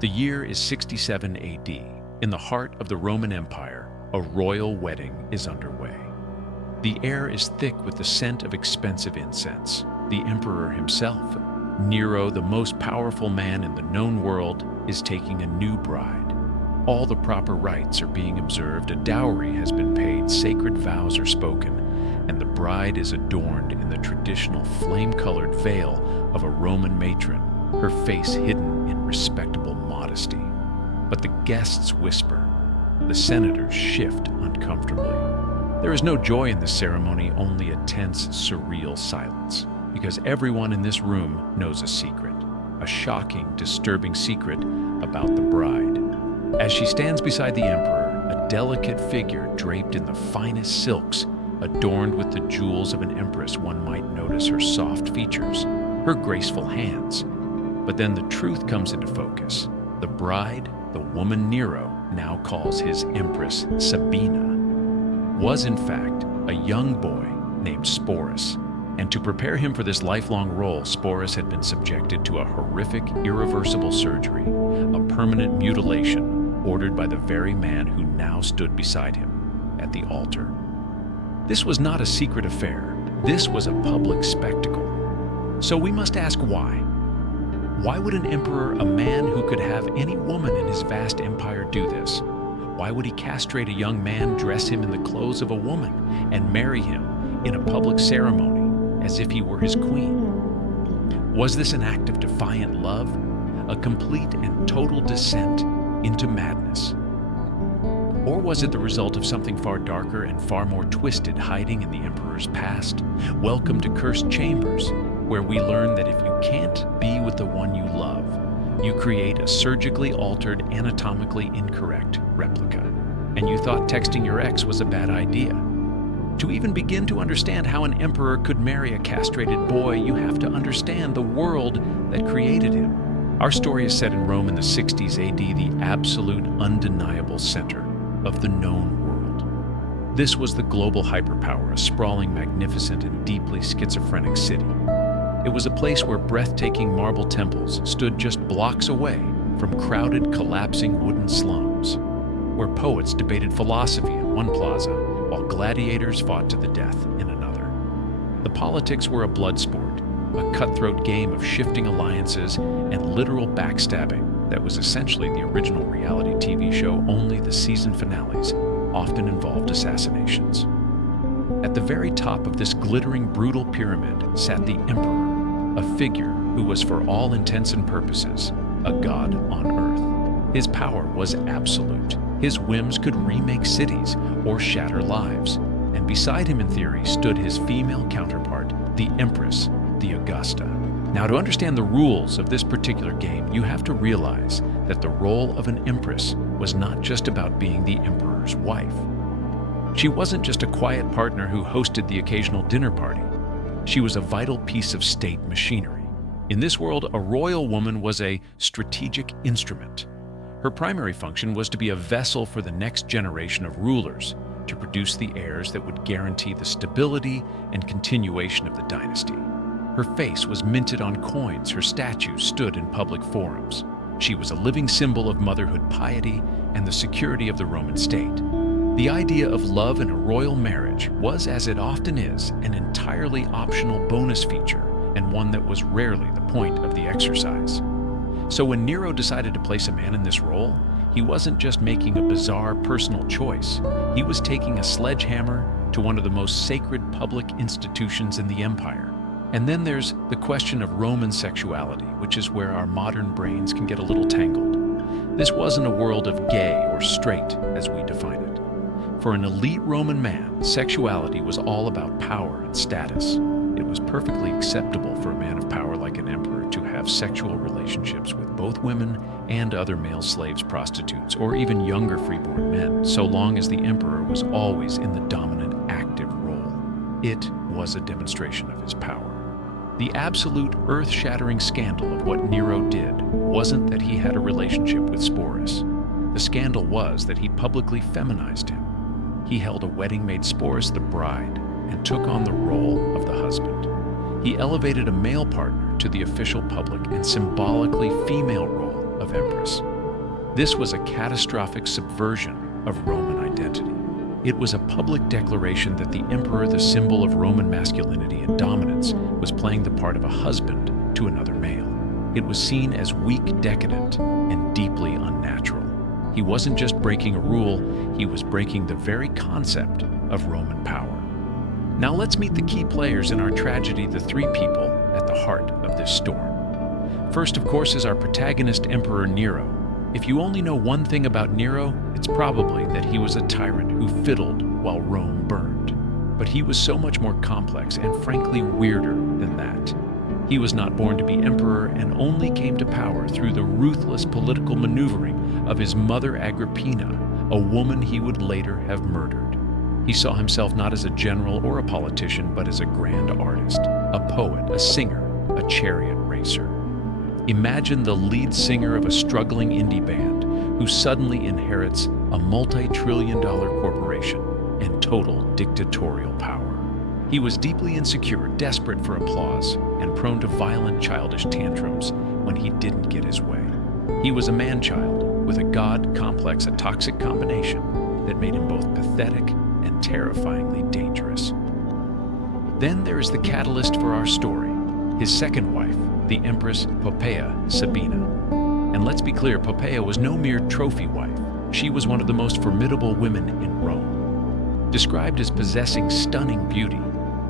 The year is 67 AD. In the heart of the Roman Empire, a royal wedding is underway. The air is thick with the scent of expensive incense. The emperor himself, Nero, the most powerful man in the known world, is taking a new bride. All the proper rites are being observed, a dowry has been paid, sacred vows are spoken, and the bride is adorned in the traditional flame-colored veil of a Roman matron, her face hidden in respectable modesty. But the guests whisper, the senators shift uncomfortably. There is no joy in this ceremony, only a tense, surreal silence, because everyone in this room knows a secret, a shocking, disturbing secret about the bride. As she stands beside the emperor, a delicate figure draped in the finest silks, adorned with the jewels of an empress, one might notice her soft features, her graceful hands. But then the truth comes into focus. The bride, the woman Nero now calls his empress Sabina, was in fact a young boy named Sporus. And to prepare him for this lifelong role, Sporus had been subjected to a horrific, irreversible surgery, a permanent mutilation ordered by the very man who now stood beside him at the altar. This was not a secret affair. This was a public spectacle. So we must ask why. Why would an emperor, a man who could have any woman in his vast empire, do this? Why would he castrate a young man, dress him in the clothes of a woman, and marry him in a public ceremony as if he were his queen? Was this an act of defiant love, a complete and total descent into madness? Or was it the result of something far darker and far more twisted hiding in the emperor's past? Welcome to Cursed Chambers, where we learn that if you can't be with the one you love, you create a surgically altered, anatomically incorrect replica. And you thought texting your ex was a bad idea. To even begin to understand how an emperor could marry a castrated boy, you have to understand the world that created him. Our story is set in Rome in the 60s AD, the absolute, undeniable center of the known world. This was the global hyperpower, a sprawling, magnificent, and deeply schizophrenic city. It was a place where breathtaking marble temples stood just blocks away from crowded, collapsing wooden slums, where poets debated philosophy in one plaza, while gladiators fought to the death in another. The politics were a blood sport, a cutthroat game of shifting alliances and literal backstabbing that was essentially the original reality TV show, only the season finales often involved assassinations. At the very top of this glittering, brutal pyramid sat the emperor, a figure who was for all intents and purposes a god on earth. His power was absolute. His whims could remake cities or shatter lives. And beside him, in theory, stood his female counterpart, the Empress, the Augusta. Now, to understand the rules of this particular game, you have to realize that the role of an empress was not just about being the emperor's wife. She wasn't just a quiet partner who hosted the occasional dinner party. She was a vital piece of state machinery. In this world, a royal woman was a strategic instrument. Her primary function was to be a vessel for the next generation of rulers, to produce the heirs that would guarantee the stability and continuation of the dynasty. Her face was minted on coins, her statue stood in public forums. She was a living symbol of motherhood, piety, and the security of the Roman state. The idea of love in a royal marriage was, as it often is, an entirely optional bonus feature, and one that was rarely the point of the exercise. So when Nero decided to place a man in this role, he wasn't just making a bizarre personal choice. He was taking a sledgehammer to one of the most sacred public institutions in the empire. And then there's the question of Roman sexuality, which is where our modern brains can get a little tangled. This wasn't a world of gay or straight as we define it. For an elite Roman man, sexuality was all about power and status. It was perfectly acceptable for a man of power like an emperor to have sexual relationships with both women and other male slaves, prostitutes, or even younger freeborn men, so long as the emperor was always in the dominant, active role. It was a demonstration of his power. The absolute earth-shattering scandal of what Nero did wasn't that he had a relationship with Sporus. The scandal was that he publicly feminized him. He held a wedding, made Sporus the bride, and took on the role of the husband. He elevated a male partner to the official public and symbolically female role of Empress. This was a catastrophic subversion of Roman identity. It was a public declaration that the emperor, the symbol of Roman masculinity and dominance, was playing the part of a husband to another male. It was seen as weak, decadent, and deeply unnatural. He wasn't just breaking a rule, he was breaking the very concept of Roman power. Now let's meet the key players in our tragedy, the three people at the heart of this storm. First, of course, is our protagonist, Emperor Nero. If you only know one thing about Nero, it's probably that he was a tyrant who fiddled while Rome burned. But he was so much more complex and frankly weirder than that. He was not born to be emperor and only came to power through the ruthless political maneuvering of his mother Agrippina, a woman he would later have murdered. He saw himself not as a general or a politician, but as a grand artist, a poet, a singer, a chariot racer. Imagine the lead singer of a struggling indie band who suddenly inherits a multi-trillion-dollar corporation and total dictatorial power. He was deeply insecure, desperate for applause, and prone to violent childish tantrums when he didn't get his way. He was a man-child with a god complex, a toxic combination that made him both pathetic and terrifyingly dangerous. Then there is the catalyst for our story, his second wife, the Empress Poea Sabina. And let's be clear, Poea was no mere trophy wife. She was one of the most formidable women in Rome. Described as possessing stunning beauty,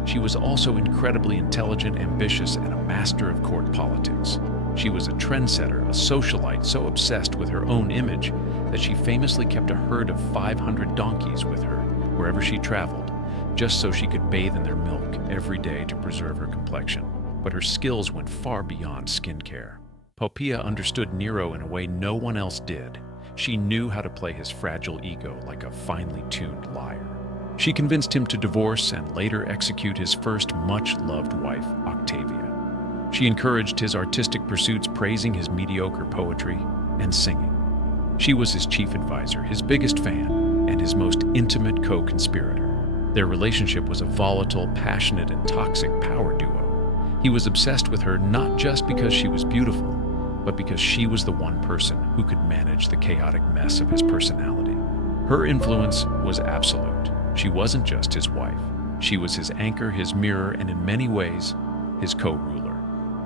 she was also incredibly intelligent, ambitious, and a master of court politics. She was a trendsetter, a socialite so obsessed with her own image that she famously kept a herd of 500 donkeys with her wherever she traveled, just so she could bathe in their milk every day to preserve her complexion. But her skills went far beyond skincare. Poea understood Nero in a way no one else did. She knew how to play his fragile ego like a finely tuned lyre. She convinced him to divorce and later execute his first much-loved wife, Octavia. She encouraged his artistic pursuits, praising his mediocre poetry and singing. She was his chief advisor, his biggest fan, and his most intimate co-conspirator. Their relationship was a volatile, passionate, and toxic power duo. He was obsessed with her not just because she was beautiful, but because she was the one person who could manage the chaotic mess of his personality. Her influence was absolute. She wasn't just his wife. She was his anchor, his mirror, and in many ways, his co-ruler.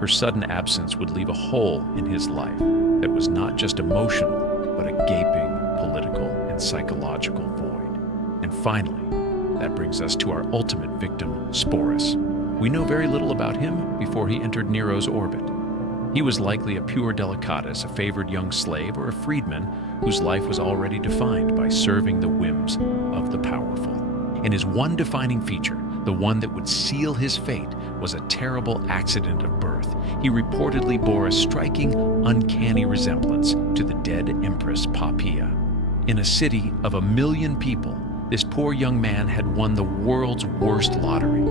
Her sudden absence would leave a hole in his life that was not just emotional, but a gaping political and psychological void. And finally, that brings us to our ultimate victim, Sporus. We know very little about him before he entered Nero's orbit. He was likely a pure delicatus, a favored young slave, or a freedman whose life was already defined by serving the whims of the powerful. And his one defining feature, the one that would seal his fate, was a terrible accident of birth. He reportedly bore a striking, uncanny resemblance to the dead Empress Poea. In a city of 1 million people, this poor young man had won the world's worst lottery.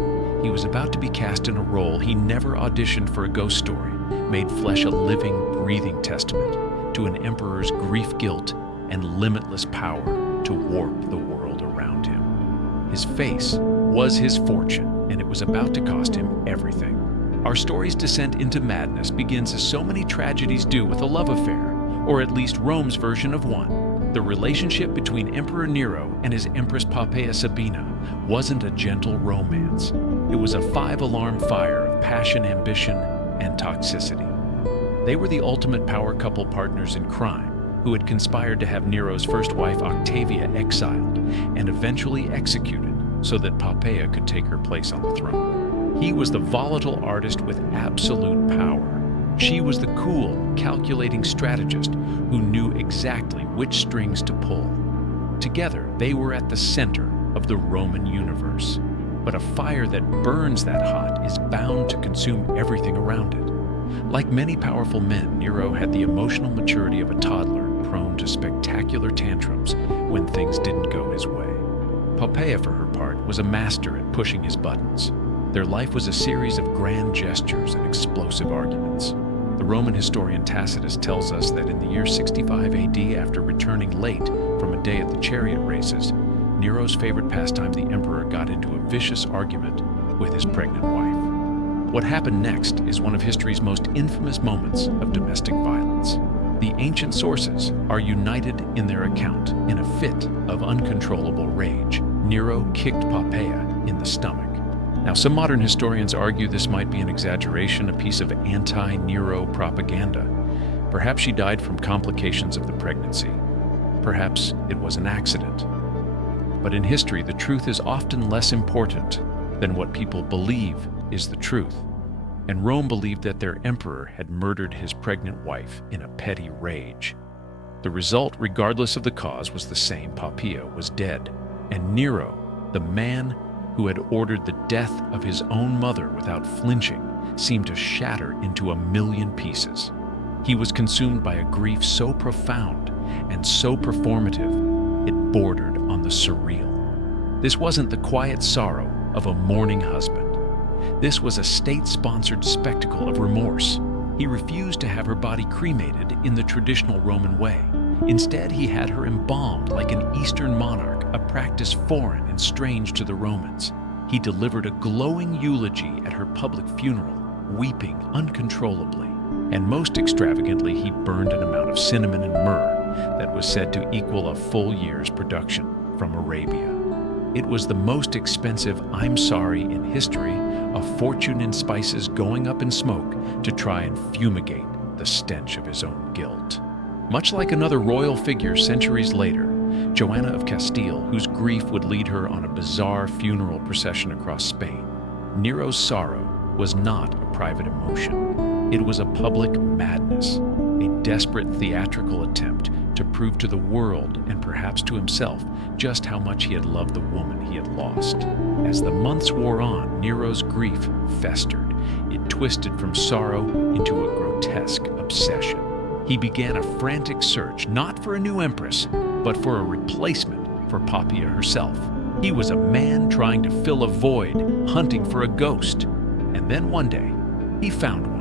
He was about to be cast in a role he never auditioned for, a ghost story, made flesh a living, breathing testament to an emperor's grief, guilt, and limitless power to warp the world around him. His face was his fortune, and it was about to cost him everything. Our story's descent into madness begins as so many tragedies do, with a love affair, or at least Rome's version of one. The relationship between Emperor Nero and his Empress Poea Sabina wasn't a gentle romance. It was a 5-alarm fire of passion, ambition, and toxicity. They were the ultimate power couple, partners in crime, who had conspired to have Nero's first wife, Octavia, exiled and eventually executed so that Poea could take her place on the throne. He was the volatile artist with absolute power. She was the cool, calculating strategist who knew exactly which strings to pull. Together, they were at the center of the Roman universe. But a fire that burns that hot is bound to consume everything around it. Like many powerful men, Nero had the emotional maturity of a toddler, prone to spectacular tantrums when things didn't go his way. Poea, for her part, was a master at pushing his buttons. Their life was a series of grand gestures and explosive arguments. The Roman historian Tacitus tells us that in the year 65 AD, after returning late from a day at the chariot races, Nero's favorite pastime, the emperor, got into a vicious argument with his pregnant wife. What happened next is one of history's most infamous moments of domestic violence. the ancient sources are united in their account. In a fit of uncontrollable rage, Nero kicked Poea in the stomach. Now, some modern historians argue this might be an exaggeration, a piece of anti-Nero propaganda. Perhaps she died from complications of the pregnancy. Perhaps it was an accident. But in history, the truth is often less important than what people believe is the truth. And Rome believed that their emperor had murdered his pregnant wife in a petty rage. The result, regardless of the cause, was the same. Poea was dead, and Nero, the man who had ordered the death of his own mother without flinching, seemed to shatter into a million pieces. He was consumed by a grief so profound and so performative, it bordered on the surreal. This wasn't the quiet sorrow of a mourning husband. This was a state-sponsored spectacle of remorse. He refused to have her body cremated in the traditional Roman way. Instead, he had her embalmed like an Eastern monarch, a practice foreign and strange to the Romans. He delivered a glowing eulogy at her public funeral, weeping uncontrollably. And most extravagantly, he burned an amount of cinnamon and myrrh that was said to equal a full year's production from Arabia. It was the most expensive "I'm sorry" in history, a fortune in spices going up in smoke to try and fumigate the stench of his own guilt. Much like another royal figure centuries later, Joanna of Castile, whose grief would lead her on a bizarre funeral procession across Spain, Nero's sorrow was not a private emotion. It was a public madness, a desperate theatrical attempt to prove to the world, and perhaps to himself, just how much he had loved the woman he had lost. As the months wore on, Nero's grief festered. It twisted from sorrow into a grotesque obsession. He began a frantic search, not for a new empress, but for a replacement for Poea herself. He was a man trying to fill a void, hunting for a ghost. And then one day, he found one.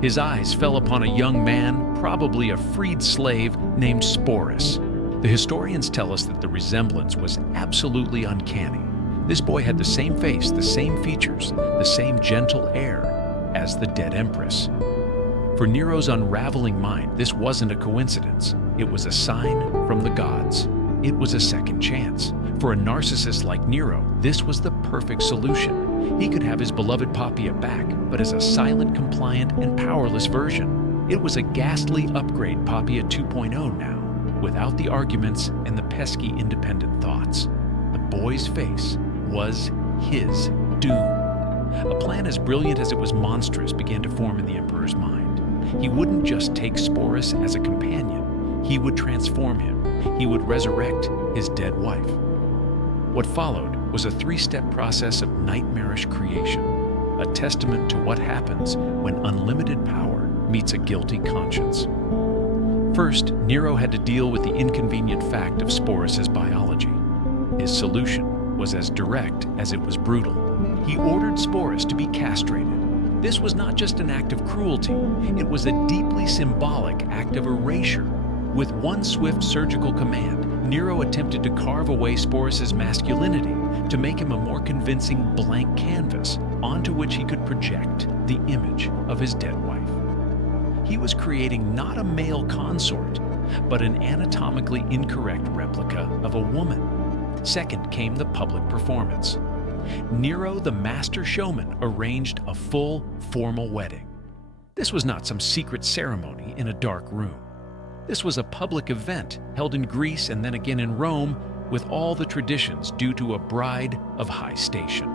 His eyes fell upon a young man, probably a freed slave, named Sporus. The historians tell us that the resemblance was absolutely uncanny. This boy had the same face, the same features, the same gentle air as the dead empress. For Nero's unraveling mind, this wasn't a coincidence. It was a sign from the gods. It was a second chance. For a narcissist like Nero, this was the perfect solution. He could have his beloved Poea back, but as a silent, compliant, and powerless version. It was a ghastly upgrade, Poea 2.0 now, without the arguments and the pesky independent thoughts. The boy's face was his doom. A plan as brilliant as it was monstrous began to form in the emperor's mind. He wouldn't just take Sporus as a companion. He would transform him. He would resurrect his dead wife. What followed was a three-step process of nightmarish creation, a testament to what happens when unlimited power meets a guilty conscience. First, Nero had to deal with the inconvenient fact of Sporus's biology. His solution was as direct as it was brutal. He ordered Sporus to be castrated. This was not just an act of cruelty, it was a deeply symbolic act of erasure. With one swift surgical command, Nero attempted to carve away Sporus's masculinity to make him a more convincing blank canvas onto which he could project the image of his dead wife. He was creating not a male consort, but an anatomically incorrect replica of a woman. Second came the public performance. Nero, the master showman, arranged a full, formal wedding. This was not some secret ceremony in a dark room. This was a public event held in Greece and then again in Rome, with all the traditions due to a bride of high station.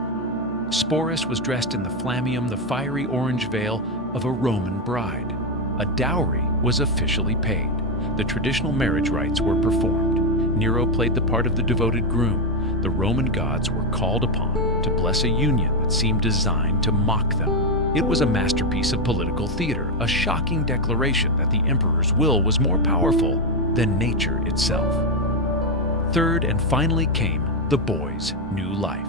Sporus was dressed in the flammeum, the fiery orange veil of a Roman bride. A dowry was officially paid. The traditional marriage rites were performed. Nero played the part of the devoted groom. The Roman gods were called upon to bless a union that seemed designed to mock them. It was a masterpiece of political theater, a shocking declaration that the emperor's will was more powerful than nature itself. Third and finally came the boy's new life.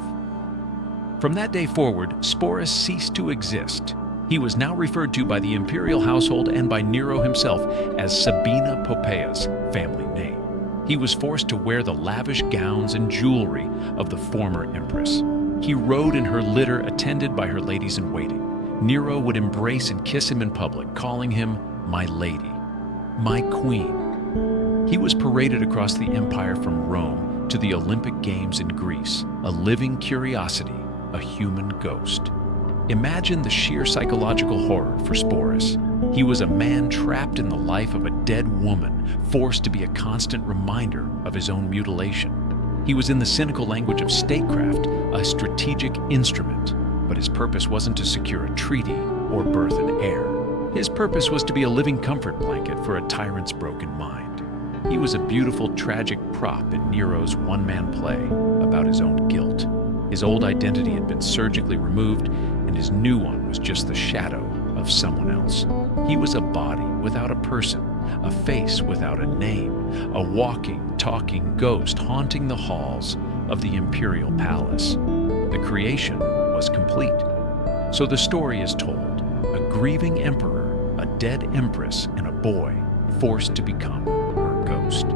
From that day forward, Sporus ceased to exist. He was now referred to by the imperial household and by Nero himself as Sabina Poea's family name. He was forced to wear the lavish gowns and jewelry of the former empress. He rode in her litter attended by her ladies-in-waiting. Nero would embrace and kiss him in public, calling him "my lady." my queen. He was paraded across the empire from Rome to the Olympic Games in Greece, a living curiosity, a human ghost. Imagine the sheer psychological horror for Sporus. He was a man trapped in the life of a dead woman, forced to be a constant reminder of his own mutilation. He was in the cynical language of statecraft, a strategic instrument, but his purpose wasn't to secure a treaty or birth an heir. His purpose was to be a living comfort blanket for a tyrant's broken mind. He was a beautiful, tragic prop in Nero's one-man play about his own guilt. His old identity had been surgically removed, and his new one was just the shadow of someone else. He was a body without a person, a face without a name, a walking, talking ghost haunting the halls of the imperial palace. The creation was complete. So the story is told: a grieving emperor, a dead empress, and a boy forced to become her ghost.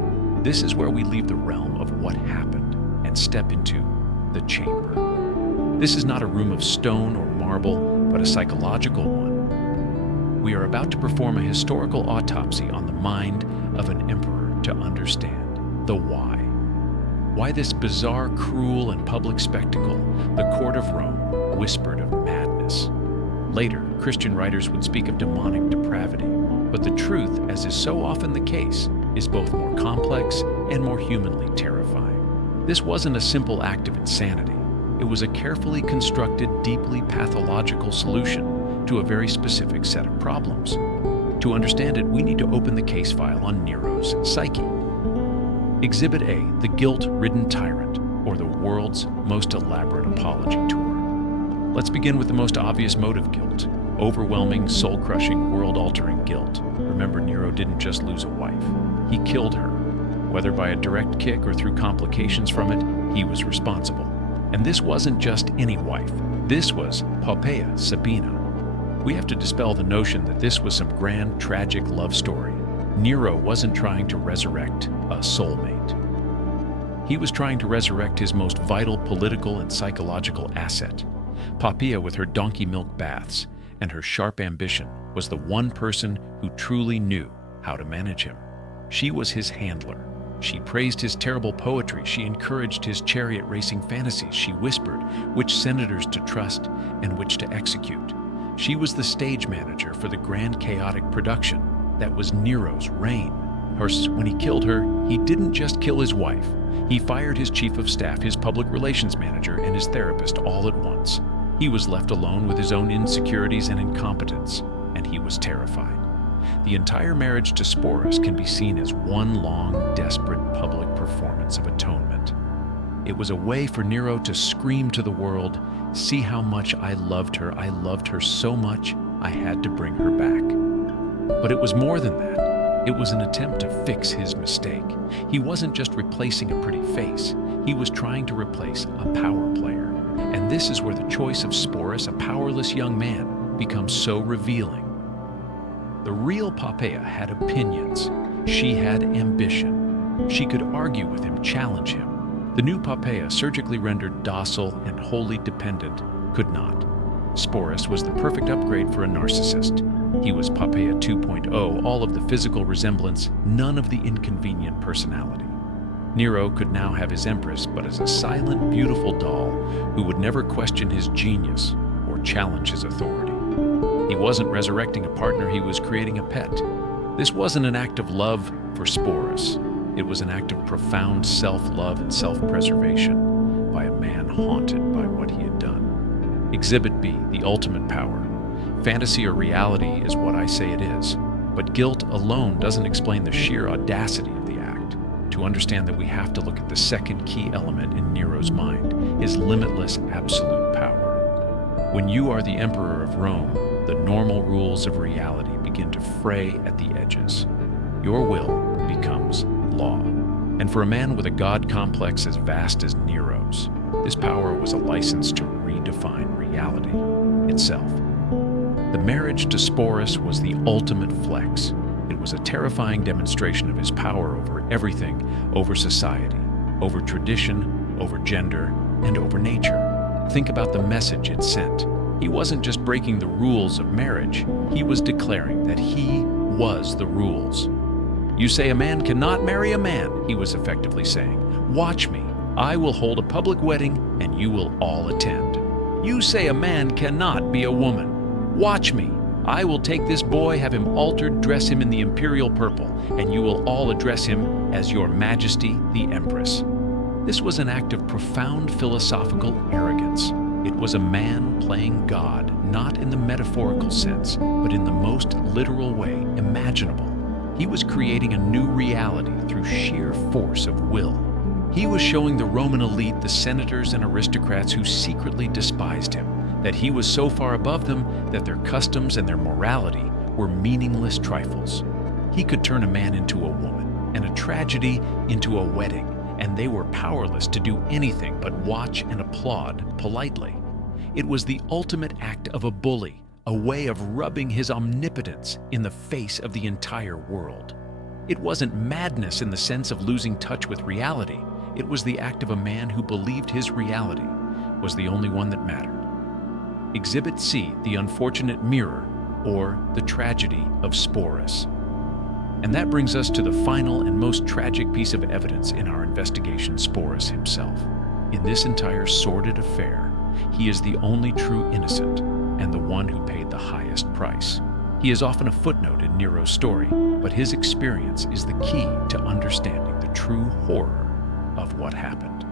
This is where we leave the realm of what happened and step into the chamber. This is not a room of stone or marble, but a psychological one. We are about to perform a historical autopsy on the mind of an emperor to understand the why. Why this bizarre, cruel, and public spectacle, the court of Rome, whispered of madness. Later, Christian writers would speak of demonic depravity, but the truth, as is so often the case, is both more complex and more humanly terrifying. This wasn't a simple act of insanity. It was a carefully constructed, deeply pathological solution to a very specific set of problems. To understand it, we need to open the case file on Nero's psyche. Exhibit A, the guilt-ridden tyrant, or the world's most elaborate apology tour. Let's begin with the most obvious motive: guilt. Overwhelming, soul-crushing, world-altering guilt. Remember, Nero didn't just lose a wife. He killed her. Whether by a direct kick or through complications from it, he was responsible. And this wasn't just any wife. This was Poea, Sabina. We have to dispel the notion that this was some grand, tragic love story. Nero wasn't trying to resurrect a soulmate. He was trying to resurrect his most vital political and psychological asset. Poea, with her donkey milk baths and her sharp ambition, was the one person who truly knew how to manage him. She was his handler. She praised his terrible poetry. She encouraged his chariot racing fantasies. She whispered which senators to trust and which to execute. She was the stage manager for the grand chaotic production that was Nero's reign. When he killed her, he didn't just kill his wife. He fired his chief of staff, his public relations manager, and his therapist all at once. He was left alone with his own insecurities and incompetence, and he was terrified. The entire marriage to Sporus can be seen as one long, desperate public performance of atonement. It was a way for Nero to scream to the world, "See how much I loved her so much, I had to bring her back." But it was more than that. It was an attempt to fix his mistake. He wasn't just replacing a pretty face. He was trying to replace a power player. And this is where the choice of Sporus, a powerless young man, becomes so revealing. The real Poea had opinions. She had ambition. She could argue with him, challenge him. The new Poea, surgically rendered docile and wholly dependent, could not. Sporus was the perfect upgrade for a narcissist. He was Poea 2.0, all of the physical resemblance, none of the inconvenient personality. Nero could now have his Empress, but as a silent, beautiful doll who would never question his genius or challenge his authority. He wasn't resurrecting a partner, he was creating a pet. This wasn't an act of love for Sporus. It was an act of profound self-love and self-preservation by a man haunted by what he had done. Exhibit B, the ultimate power. Fantasy or reality is what I say it is, but guilt alone doesn't explain the sheer audacity of the act. To understand that, we have to look at the second key element in Nero's mind, his limitless absolute power. When you are the emperor of Rome, the normal rules of reality begin to fray at the edges. Your will becomes law. And for a man with a god complex as vast as Nero's, this power was a license to redefine reality itself. The marriage to Sporus was the ultimate flex. It was a terrifying demonstration of his power over everything, over society, over tradition, over gender, and over nature. Think about the message it sent. He wasn't just breaking the rules of marriage, he was declaring that he was the rules. You say a man cannot marry a man, he was effectively saying. Watch me. I will hold a public wedding and you will all attend. You say a man cannot be a woman. Watch me. I will take this boy, have him altered, dress him in the imperial purple, and you will all address him as Your Majesty the Empress. This was an act of profound philosophical arrogance. It was a man playing God, not in the metaphorical sense, but in the most literal way imaginable. He was creating a new reality through sheer force of will. He was showing the Roman elite, the senators and aristocrats who secretly despised him, that he was so far above them that their customs and their morality were meaningless trifles. He could turn a man into a woman, and a tragedy into a wedding, and they were powerless to do anything but watch and applaud politely. It was the ultimate act of a bully, a way of rubbing his omnipotence in the face of the entire world. It wasn't madness in the sense of losing touch with reality. It was the act of a man who believed his reality was the only one that mattered. Exhibit C, the unfortunate mirror, or the tragedy of Sporus. And that brings us to the final and most tragic piece of evidence in our investigation, Sporus himself. In this entire sordid affair, he is the only true innocent and the one who paid the highest price. He is often a footnote in Nero's story, but his experience is the key to understanding the true horror of what happened.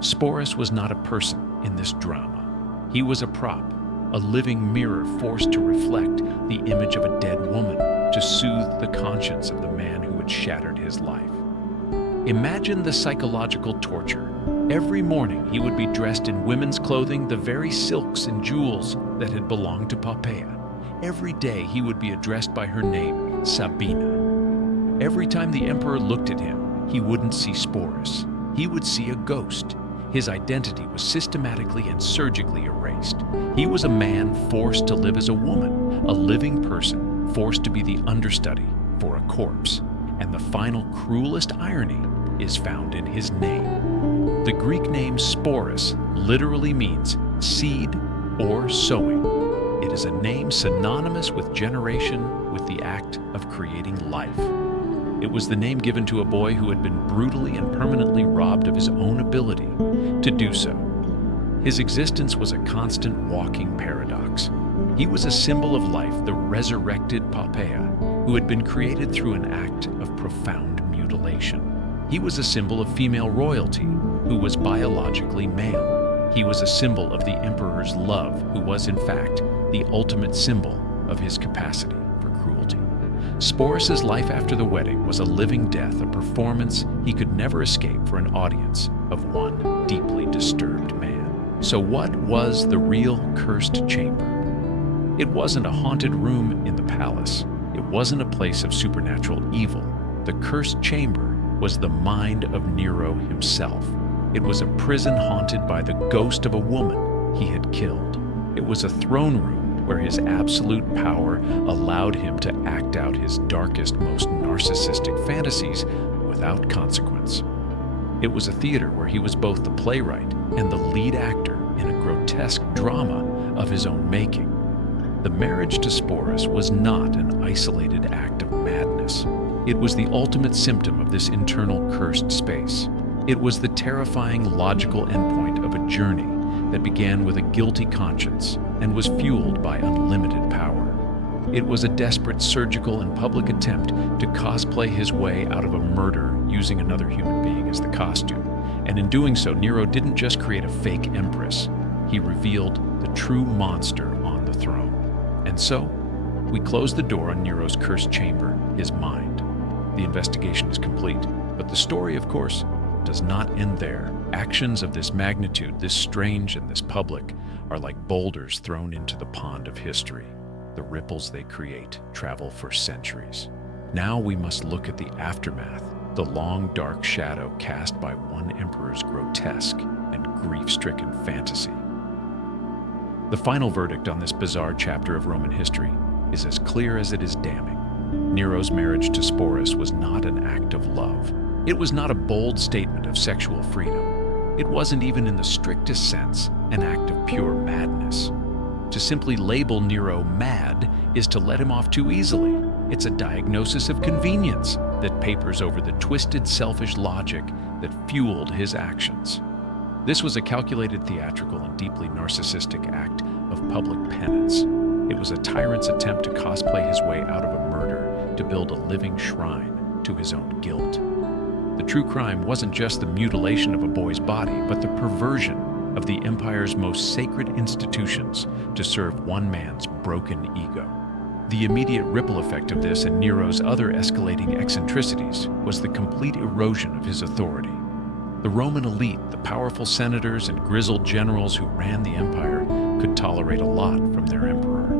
Sporus was not a person in this drama. He was a prop, a living mirror forced to reflect the image of a dead woman, to soothe the conscience of the man who had shattered his life. Imagine the psychological torture. Every morning he would be dressed in women's clothing, the very silks and jewels that had belonged to Poea. Every day he would be addressed by her name, Sabina. Every time the emperor looked at him, he wouldn't see Sporus. He would see a ghost. His identity was systematically and surgically erased. He was a man forced to live as a woman, a living person forced to be the understudy for a corpse. And the final cruelest irony is found in his name. The Greek name Sporus literally means seed or sowing. It is a name synonymous with generation, with the act of creating life. It was the name given to a boy who had been brutally and permanently robbed of his own ability to do so. His existence was a constant walking paradox. He was a symbol of life, the resurrected Poea, who had been created through an act of profound mutilation. He was a symbol of female royalty, who was biologically male. He was a symbol of the emperor's love, who was in fact the ultimate symbol of his capacity for cruelty. Sporus's life after the wedding was a living death, a performance he could never escape for an audience of one deeply disturbed man. So what was the real cursed chamber? It wasn't a haunted room in the palace. It wasn't a place of supernatural evil. The cursed chamber was the mind of Nero himself. It was a prison haunted by the ghost of a woman he had killed. It was a throne room where his absolute power allowed him to act out his darkest, most narcissistic fantasies without consequence. It was a theater where he was both the playwright and the lead actor in a grotesque drama of his own making. The marriage to Sporus was not an isolated act of madness. It was the ultimate symptom of this internal cursed space. It was the terrifying logical endpoint of a journey that began with a guilty conscience and was fueled by unlimited power. It was a desperate surgical and public attempt to cosplay his way out of a murder using another human being as the costume. And in doing so, Nero didn't just create a fake empress, he revealed the true monster on the throne. And so, we close the door on Nero's cursed chamber, his mind. The investigation is complete, but the story, of course, does not end there. Actions of this magnitude, this strange and this public, are like boulders thrown into the pond of history. The ripples they create travel for centuries. Now we must look at the aftermath, the long dark shadow cast by one emperor's grotesque and grief-stricken fantasy. The final verdict on this bizarre chapter of Roman history is as clear as it is damning. Nero's marriage to Sporus was not an act of love. It was not a bold statement of sexual freedom. It wasn't even in the strictest sense an act of pure madness. To simply label Nero mad is to let him off too easily. It's a diagnosis of convenience that papers over the twisted, selfish logic that fueled his actions. This was a calculated, theatrical, and deeply narcissistic act of public penance. It was a tyrant's attempt to cosplay his way out of a murder to build a living shrine to his own guilt. The true crime wasn't just the mutilation of a boy's body, but the perversion of the empire's most sacred institutions to serve one man's broken ego. The immediate ripple effect of this and Nero's other escalating eccentricities was the complete erosion of his authority. The Roman elite, the powerful senators and grizzled generals who ran the empire, could tolerate a lot from their emperor.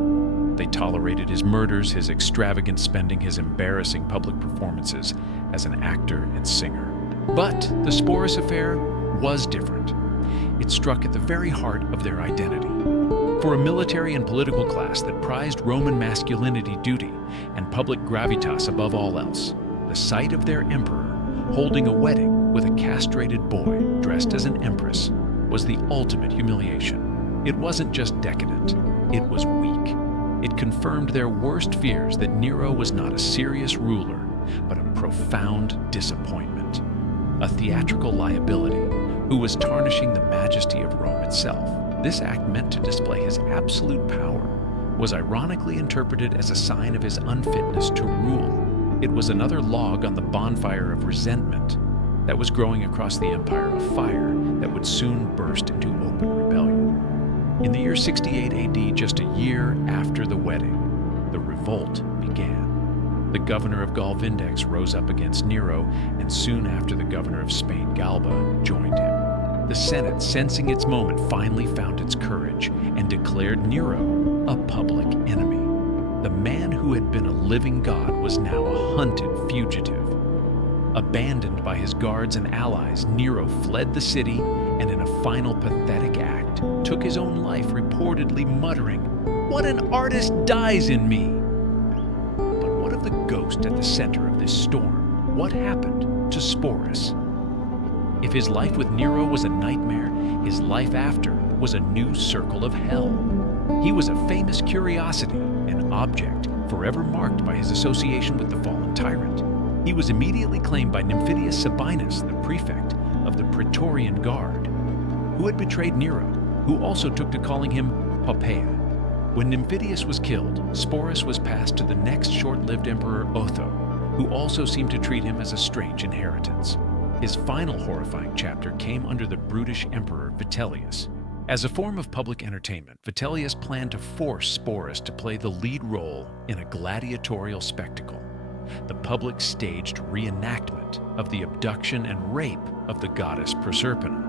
They tolerated his murders, his extravagant spending, his embarrassing public performances as an actor and singer. But the Sporus affair was different. It struck at the very heart of their identity. For a military and political class that prized Roman masculinity, duty, and public gravitas above all else, the sight of their emperor holding a wedding with a castrated boy dressed as an empress was the ultimate humiliation. It wasn't just decadent, it was weak. It confirmed their worst fears that Nero was not a serious ruler, but a profound disappointment. A theatrical liability who was tarnishing the majesty of Rome itself. This act, meant to display his absolute power, was ironically interpreted as a sign of his unfitness to rule. It was another log on the bonfire of resentment that was growing across the empire, a fire that would soon burst into open rebellion. In the year 68 AD, just a year after the wedding, the revolt began. The governor of Gaul Vindex rose up against Nero, and soon after the governor of Spain, Galba, joined him. The Senate, sensing its moment, finally found its courage and declared Nero a public enemy. The man who had been a living god was now a hunted fugitive. Abandoned by his guards and allies, Nero fled the city and, in a final pathetic act, took his own life, reportedly muttering, "What an artist dies in me!" But what of the ghost at the center of this storm? What happened to Sporus? If his life with Nero was a nightmare, his life after was a new circle of hell. He was a famous curiosity, an object forever marked by his association with the fallen tyrant. He was immediately claimed by Nymphidius Sabinus, the prefect of the Praetorian Guard, who had betrayed Nero, who also took to calling him Poea. When Nymphidius was killed, Sporus was passed to the next short-lived emperor, Otho, who also seemed to treat him as a strange inheritance. His final horrifying chapter came under the brutish emperor Vitellius. As a form of public entertainment, Vitellius planned to force Sporus to play the lead role in a gladiatorial spectacle, the public staged reenactment of the abduction and rape of the goddess Proserpina.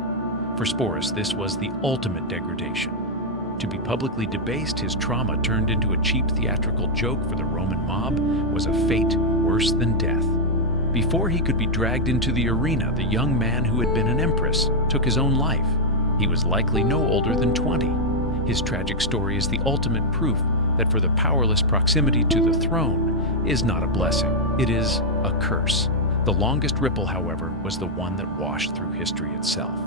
For Sporus, this was the ultimate degradation. To be publicly debased, his trauma turned into a cheap theatrical joke for the Roman mob, was a fate worse than death. Before he could be dragged into the arena, the young man who had been an empress took his own life. He was likely no older than 20. His tragic story is the ultimate proof that for the powerless, proximity to the throne is not a blessing, it is a curse. The longest ripple, however, was the one that washed through history itself.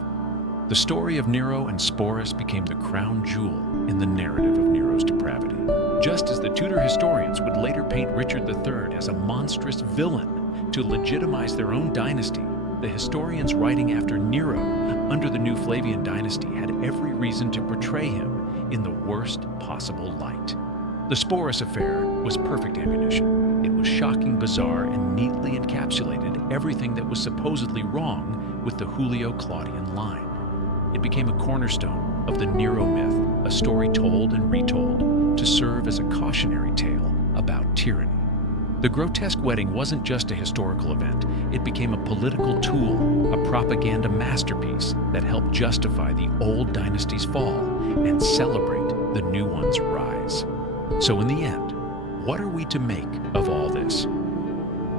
The story of Nero and Sporus became the crown jewel in the narrative of Nero's depravity. Just as the Tudor historians would later paint Richard III as a monstrous villain to legitimize their own dynasty, the historians writing after Nero under the new Flavian dynasty had every reason to portray him in the worst possible light. The Sporus affair was perfect ammunition. It was shocking, bizarre, and neatly encapsulated everything that was supposedly wrong with the Julio-Claudian line. It became a cornerstone of the Nero myth, a story told and retold to serve as a cautionary tale about tyranny. The grotesque wedding wasn't just a historical event, it became a political tool, a propaganda masterpiece that helped justify the old dynasty's fall and celebrate the new one's rise. So in the end, what are we to make of all this?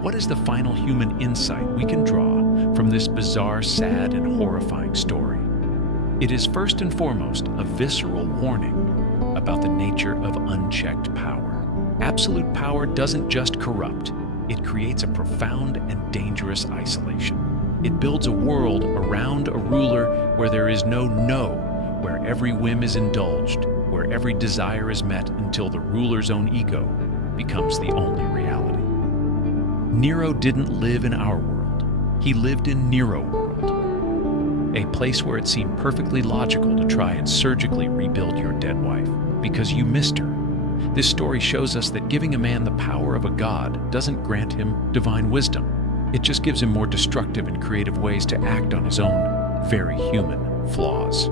What is the final human insight we can draw from this bizarre, sad, and horrifying story? It is first and foremost a visceral warning about the nature of unchecked power. Absolute power doesn't just corrupt, it creates a profound and dangerous isolation. It builds a world around a ruler where there is no, where every whim is indulged, where every desire is met until the ruler's own ego becomes the only reality. Nero didn't live in our world. He lived in Nero world, a place where it seemed perfectly logical to try and surgically rebuild your dead wife because you missed her. This story shows us that giving a man the power of a god doesn't grant him divine wisdom. It just gives him more destructive and creative ways to act on his own very human flaws.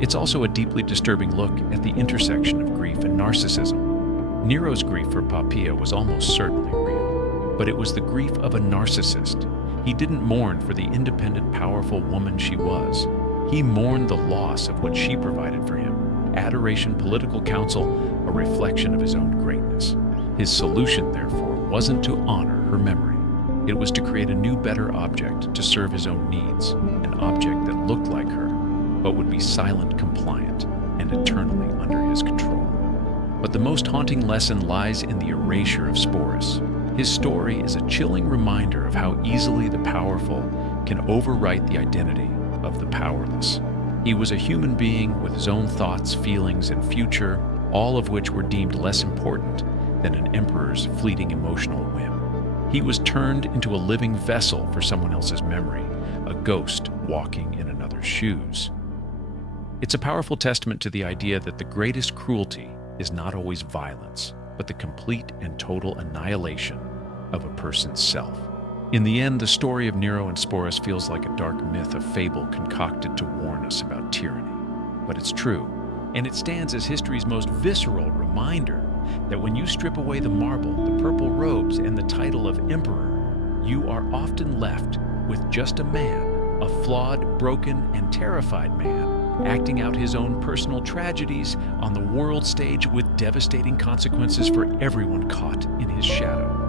It's also a deeply disturbing look at the intersection of grief and narcissism. Nero's grief for Poea was almost certainly real, but it was the grief of a narcissist. He didn't mourn for the independent, powerful woman she was. He mourned the loss of what she provided for him. Adoration, political counsel, a reflection of his own greatness. His solution, therefore, wasn't to honor her memory. It was to create a new, better object to serve his own needs, an object that looked like her, but would be silent, compliant, and eternally under his control. But the most haunting lesson lies in the erasure of Sporus. His story is a chilling reminder of how easily the powerful can overwrite the identity of the powerless. He was a human being with his own thoughts, feelings, and future, all of which were deemed less important than an emperor's fleeting emotional whim. He was turned into a living vessel for someone else's memory, a ghost walking in another's shoes. It's a powerful testament to the idea that the greatest cruelty is not always violence, but the complete and total annihilation of a person's self. In the end, the story of Nero and Sporus feels like a dark myth, a fable concocted to warn us about tyranny. But it's true, and it stands as history's most visceral reminder that when you strip away the marble, the purple robes, and the title of emperor, you are often left with just a man, a flawed, broken, and terrified man, acting out his own personal tragedies on the world stage with devastating consequences for everyone caught in his shadow.